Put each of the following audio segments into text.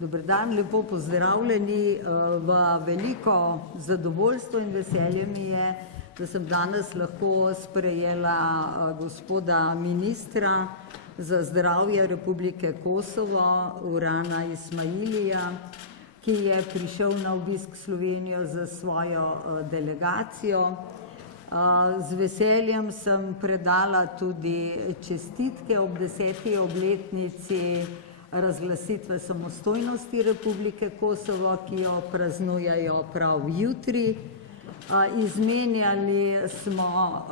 Dober dan, lepo pozdravljeni. V veliko zadovoljstvo in veselje mi je, da sem danes lahko sprejela gospoda ministra za zdravje Republike Kosovo, Urana Ismailija, ki je prišel na obisk v Slovenijo za svojo delegacijo. Z veseljem sem predala tudi čestitke ob 10. obletnici razglasitve samostojnosti Republike Kosovo, ki jo praznujejo prav jutri. Izmenjali smo,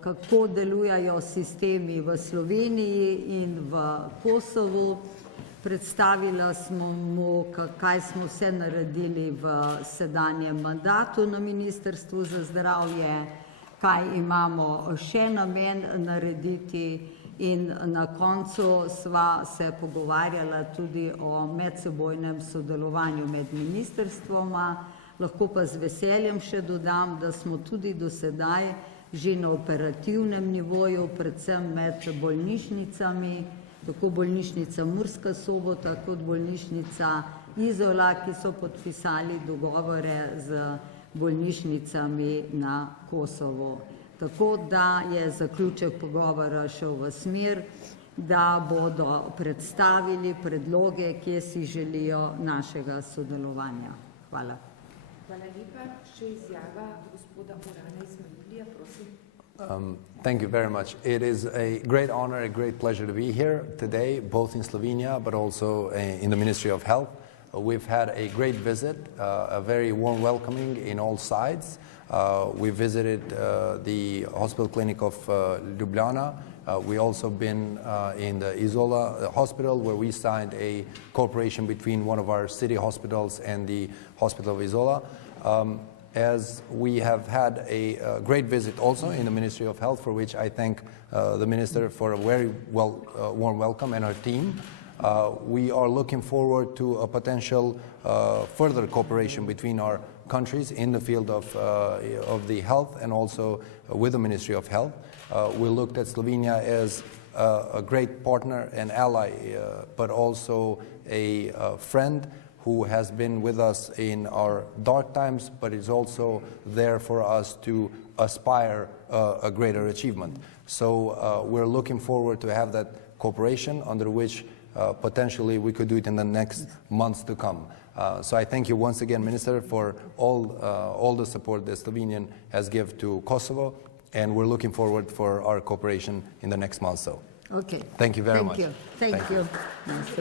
kako delujejo sistemi v Sloveniji in v Kosovu. Predstavila smo mu, kaj smo vse naredili v sedanjem mandatu na Ministrstvu za zdravje, kaj imamo še namen narediti, in na koncu sva se pogovarjala tudi o medsebojnem sodelovanju med ministrstvoma. Lahko pa z veseljem še dodam, da smo tudi do sedaj že na operativnem nivoju, predvsem med bolnišnicami, tako bolnišnica Murska Sobota kot bolnišnica Izola, ki so podpisali dogovore z bolnišnicami na Kosovo. Tako da je zaključek pogovora šel v smer, da bodo predstavili predloge, kje si želijo našega sodelovanja. Hvala. Hvala lepa. Še izjava gospoda Urana Ismailija, prosim. Thank you very much. It is a great honor, a great pleasure to be here today, both in Slovenia, but also in the Ministry of Health. We've had a great visit, a very warm welcoming in all sides. We visited the hospital clinic of Ljubljana. We also been in the Izola hospital, where we signed a cooperation between one of our city hospitals and the hospital of Izola. As we have had a great visit also in the Ministry of Health, for which I thank the Minister for a very warm welcome, and our team. We are looking forward to a potential further cooperation between our countries in the field of the health, and also with the Ministry of Health. We looked at Slovenia as a great partner and ally, but also a friend who has been with us in our dark times, but is also there for us to aspire a greater achievement. So we're looking forward to have that cooperation, under which potentially we could do it in the next months to come. So I thank you once again, Minister, for all the support that Slovenian has given to Kosovo, and we're looking forward for our cooperation in the next month. So, Okay. thank you very much. Thank you.